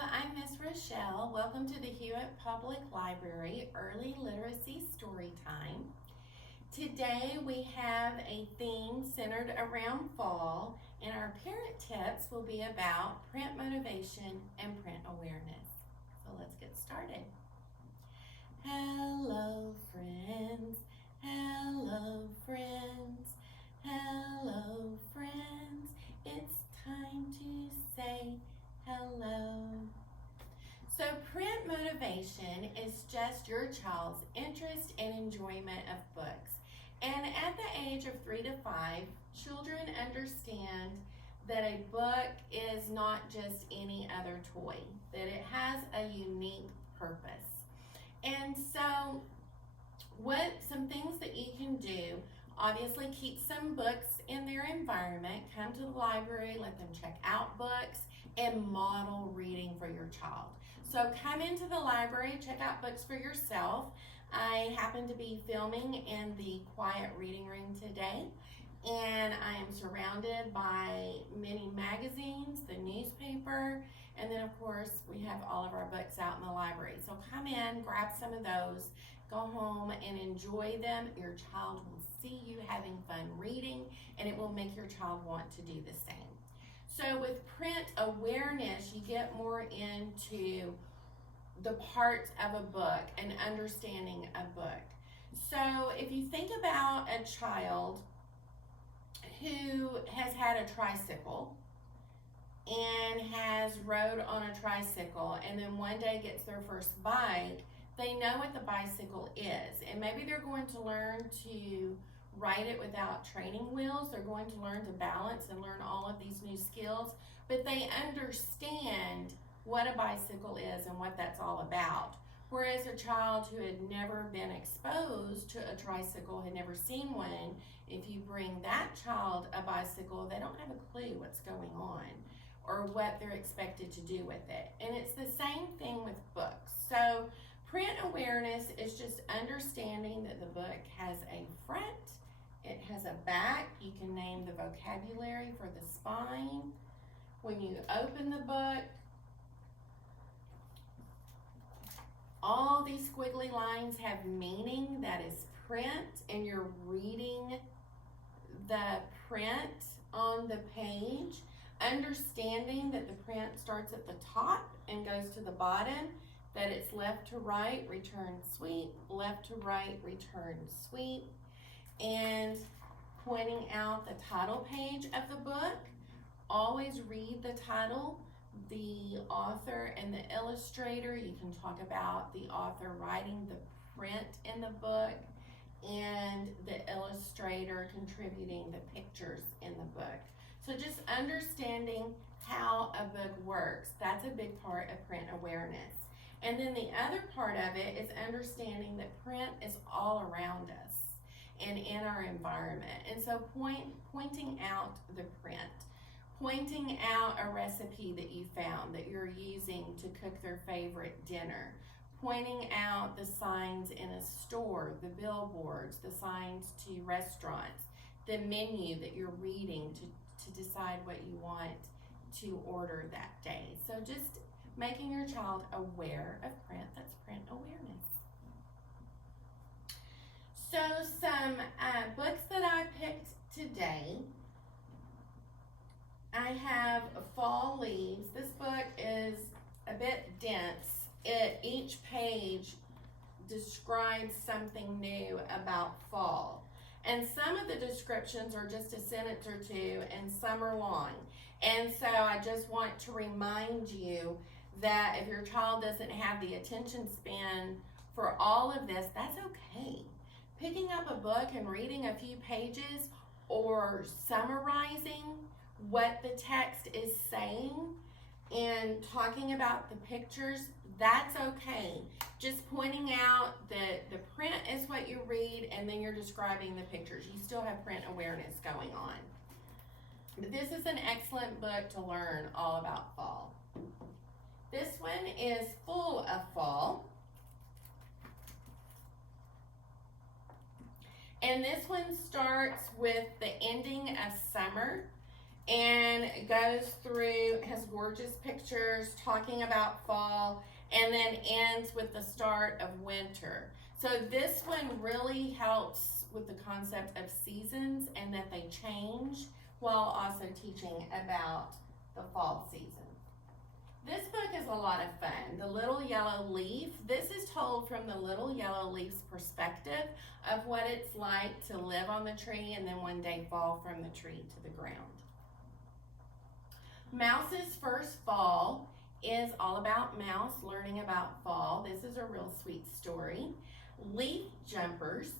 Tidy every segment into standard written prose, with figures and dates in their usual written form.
I'm Miss Rochelle. Welcome to the Hewitt Public Library Early Literacy Storytime. Today we have a theme centered around fall, and our parent tips will be about print motivation and print awareness. So let's get started. Hello friends, hello friends, hello friends. It's time to say hello. So print motivation is just your child's interest and enjoyment of books. And at the age of 3 to 5, children understand that a book is not just any other toy, that it has a unique purpose. And so some things that you can do, obviously keep some books in their environment, come to the library, let them check out books, and model reading for your child. So come into the library, check out books for yourself. I happen to be filming in the quiet reading room today, and I am surrounded by many magazines, the newspaper, and then of course we have all of our books out in the library. So come in, grab some of those, go home and enjoy them. Your child will see you having fun reading, and it will make your child want to do the same. So with print awareness, you get more into the parts of a book and understanding a book. So if you think about a child who has had a tricycle and has rode on a tricycle and then one day gets their first bike, they know what the bicycle is, and maybe they're going to learn to ride it without training wheels. They're going to learn to balance and learn all of these new skills, but they understand what a bicycle is and what that's all about. Whereas a child who had never been exposed to a tricycle, had never seen one, if you bring that child a bicycle, they don't have a clue what's going on or what they're expected to do with it. And it's the same thing with books. So print awareness is just understanding that the book has a front, it has a back. You can name the vocabulary for the spine. When you open the book, all these squiggly lines have meaning. That is print, and you're reading the print on the page, understanding that the print starts at the top and goes to the bottom, that it's left to right, return sweep, left to right, return sweep, and pointing out the title page of the book. Always read the title, the author, and the illustrator. You can talk about the author writing the print in the book and the illustrator contributing the pictures in the book. So just understanding how a book works, that's a big part of print awareness. And then the other part of it is understanding that print is all around us and in our environment. And so pointing out the print, pointing out a recipe that you found that you're using to cook their favorite dinner, pointing out the signs in a store, the billboards, the signs to restaurants, the menu that you're reading to decide what you want to order that day. So just making your child aware of print, that's print awareness. So some books that I picked today, I have Fall Leaves. This book is a bit dense. Each page describes something new about fall. And some of the descriptions are just a sentence or two, and some are long. And so I just want to remind you that if your child doesn't have the attention span for all of this, that's okay. Picking up a book and reading a few pages or summarizing what the text is saying and talking about the pictures, that's okay. Just pointing out that the print is what you read and then you're describing the pictures. You still have print awareness going on. But this is an excellent book to learn all about fall. This one is full of fall. And this one starts with the ending of summer, and one goes through, has gorgeous pictures talking about fall, and then ends with the start of winter. So this one really helps with the concept of seasons and that they change, while also teaching about the fall season. This book is a lot of fun. The Little Yellow Leaf. This is told from the Little Yellow Leaf's perspective of what it's like to live on the tree and then one day fall from the tree to the ground. Mouse's First Fall is all about Mouse learning about fall. This is a real sweet story. Leaf Jumpers.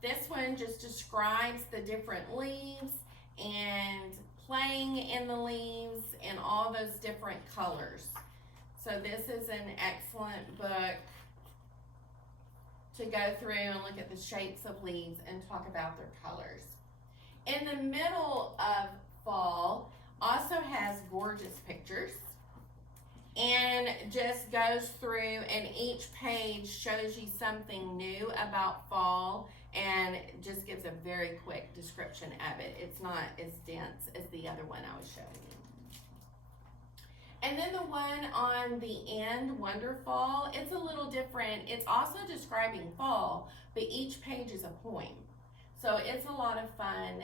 This one just describes the different leaves and playing in the leaves and all those different colors. So this is an excellent book to go through and look at the shapes of leaves and talk about their colors. In the middle of fall also has gorgeous pictures and just goes through, and each page shows you something new about fall and just gives a very quick description of it. It's not as dense as the other one I was showing you. And then the one on the end, Wonderfall, it's a little different. It's also describing fall, but each page is a poem. So it's a lot of fun.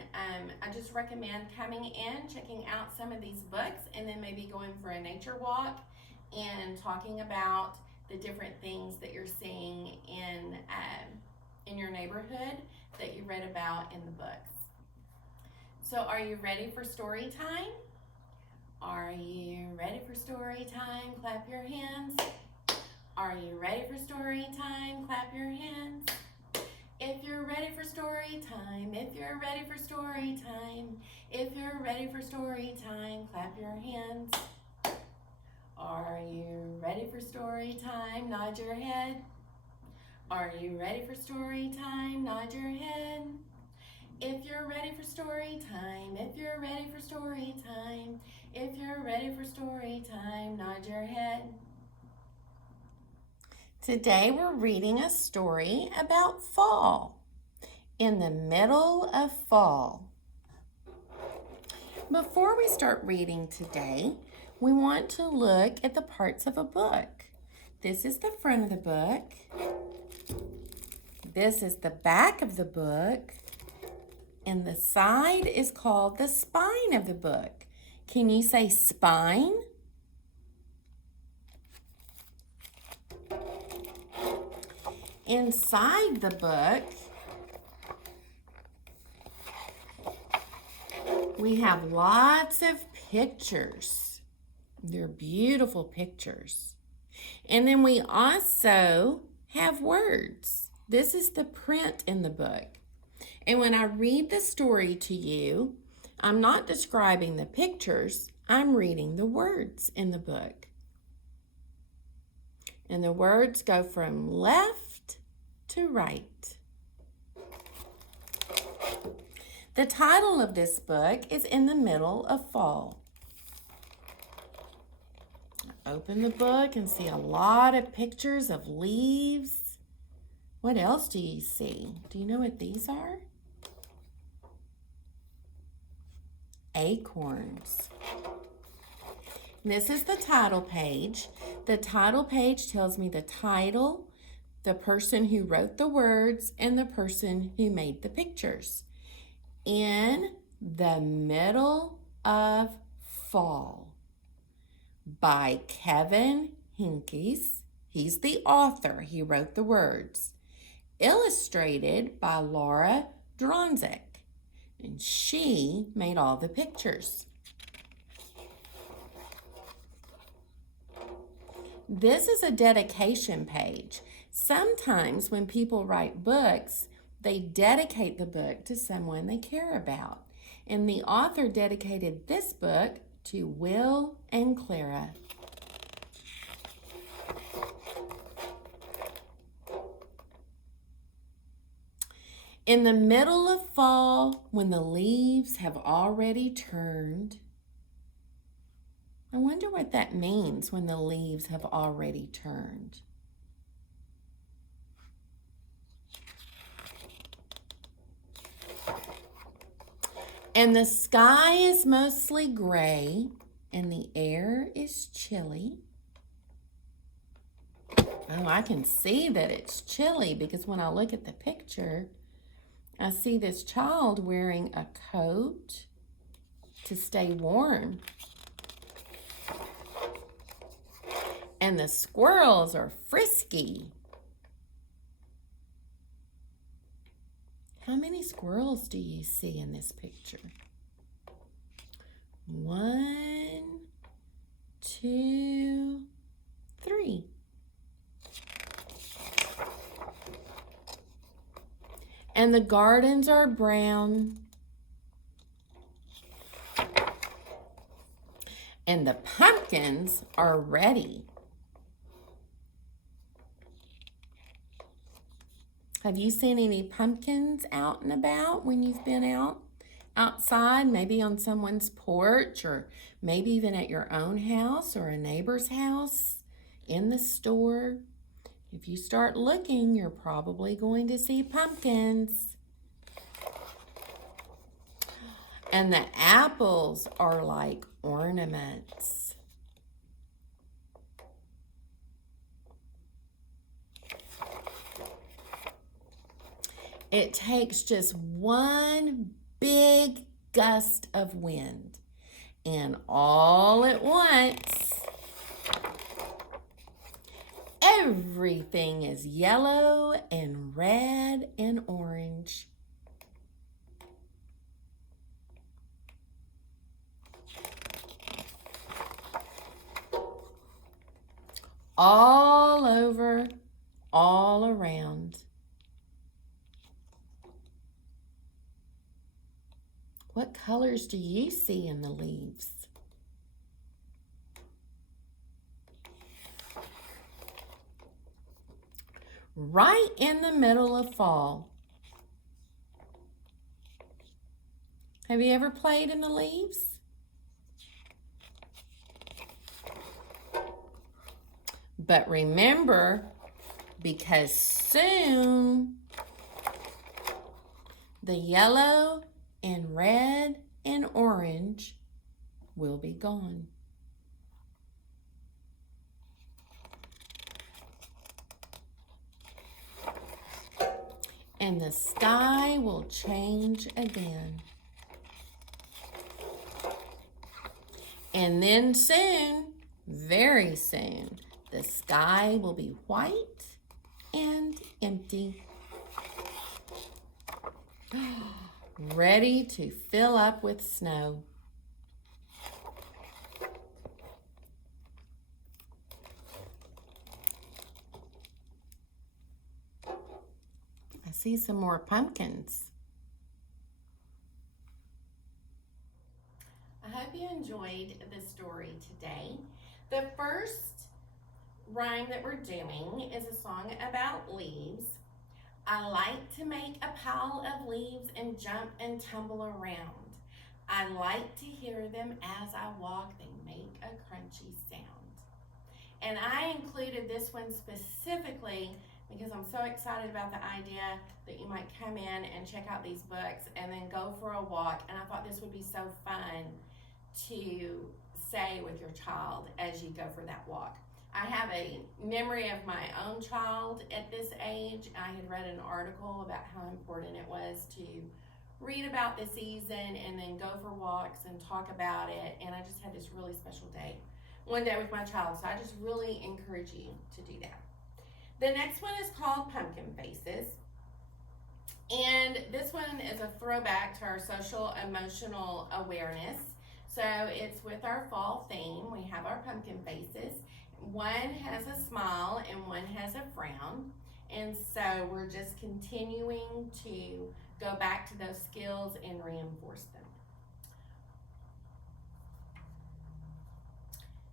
I just recommend coming in, checking out some of these books, and then maybe going for a nature walk and talking about the different things that you're seeing in your neighborhood that you read about in the books. So are you ready for story time? Are you ready for story time? Clap your hands. Are you ready for story time? Clap your hands. If you're ready for story time, if you're ready for story time, if you're ready for story time, clap your hands. Are you ready for story time? Nod your head. Are you ready for story time? Nod your head. If you're ready for story time, if you're ready for story time, if you're ready for story time, nod your head. Today we're reading a story about fall. In the middle of fall. Before we start reading today, we want to look at the parts of a book. This is the front of the book. This is the back of the book. And the side is called the spine of the book. Can you say spine? Inside the book, we have lots of pictures. They're beautiful pictures. And then we also have words. This is the print in the book. And when I read the story to you, I'm not describing the pictures, I'm reading the words in the book. And the words go from left to right. The title of this book is In the Middle of Fall. Open the book and see a lot of pictures of leaves. What else do you see? Do you know what these are? Acorns. This is the title page. The title page tells me the title, the person who wrote the words, and the person who made the pictures. In the Middle of Fall by Kevin Henkes. He's the author. He wrote the words. Illustrated by Dronzek. And she made all the pictures. This is a dedication page. Sometimes when people write books, they dedicate the book to someone they care about. And the author dedicated this book to Will and Clara. In the middle of fall, when the leaves have already turned, I wonder what that means when the leaves have already turned. And the sky is mostly gray, and the air is chilly. Oh, I can see that it's chilly because when I look at the picture, I see this child wearing a coat to stay warm. And the squirrels are frisky. How many squirrels do you see in this picture? 1, 2, 3. And the gardens are brown. And the pumpkins are ready. Have you seen any pumpkins out and about when you've been outside, maybe on someone's porch, or maybe even at your own house or a neighbor's house, in the store? If you start looking, you're probably going to see pumpkins. And the apples are like ornaments. It takes just one big gust of wind, and all at once, everything is yellow and red and orange. All over, all around. What colors do you see in the leaves? Right in the middle of fall. Have you ever played in the leaves? But remember, because soon the yellow and red and orange will be gone. And the sky will change again. And then soon, very soon, the sky will be white and empty. Ready to fill up with snow. I see some more pumpkins. I hope you enjoyed the story today. The first rhyme that we're doing is a song about leaves. I like to make a pile of leaves and jump and tumble around. I like to hear them as I walk, they make a crunchy sound. And I included this one specifically because I'm so excited about the idea that you might come in and check out these books and then go for a walk. And I thought this would be so fun to say with your child as you go for that walk. I have a memory of my own child at this age. I had read an article about how important it was to read about the season and then go for walks and talk about it. And I just had this really special day one day with my child. So I just really encourage you to do that. The next one is called Pumpkin Faces. And this one is a throwback to our social emotional awareness. So it's with our fall theme. We have our pumpkin faces. One has a smile and one has a frown. And so we're just continuing to go back to those skills and reinforce them.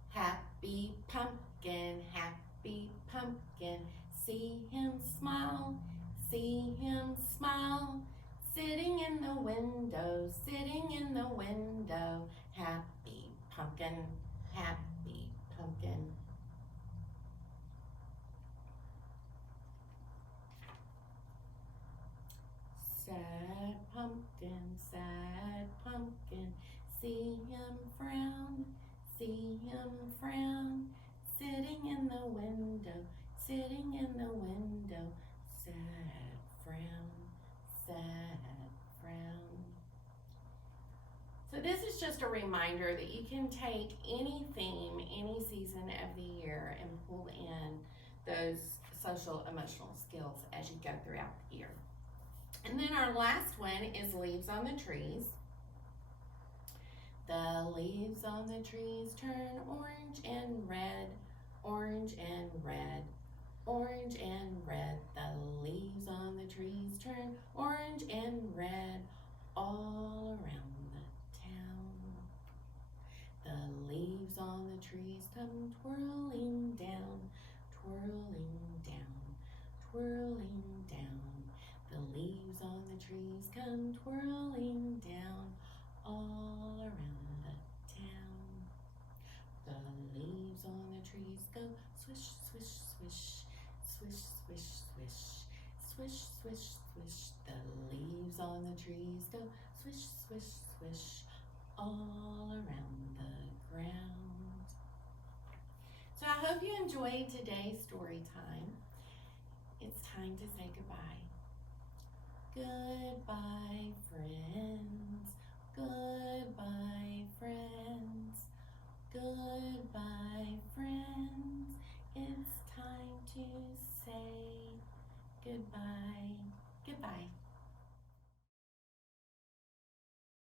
Happy pumpkin, see him smile, see him smile. Sitting in the window, happy pumpkin, happy pumpkin. Sad pumpkin, See him frown, see him frown, sitting in the window, sitting in the window, sad frown, sad frown. So this is just a reminder that you can take any theme, any season of the year and pull in those social emotional skills as you go throughout the year. And then our last one is leaves on the trees. The leaves on the trees turn orange and red, orange and red, orange and red. The leaves on the trees turn orange and red all around the town. The leaves on the trees come twirling down, twirling down, twirling down. The leaves on the trees come twirling down all around the town. The leaves on the trees go swish, swish, swish, swish, swish, swish, swish, swish, swish. The leaves on the trees go swish, swish, swish all around the ground. So I hope you enjoyed today's story time. It's time to say goodbye. Goodbye, friends. Goodbye, friends. Goodbye, friends. It's time to say goodbye. Goodbye.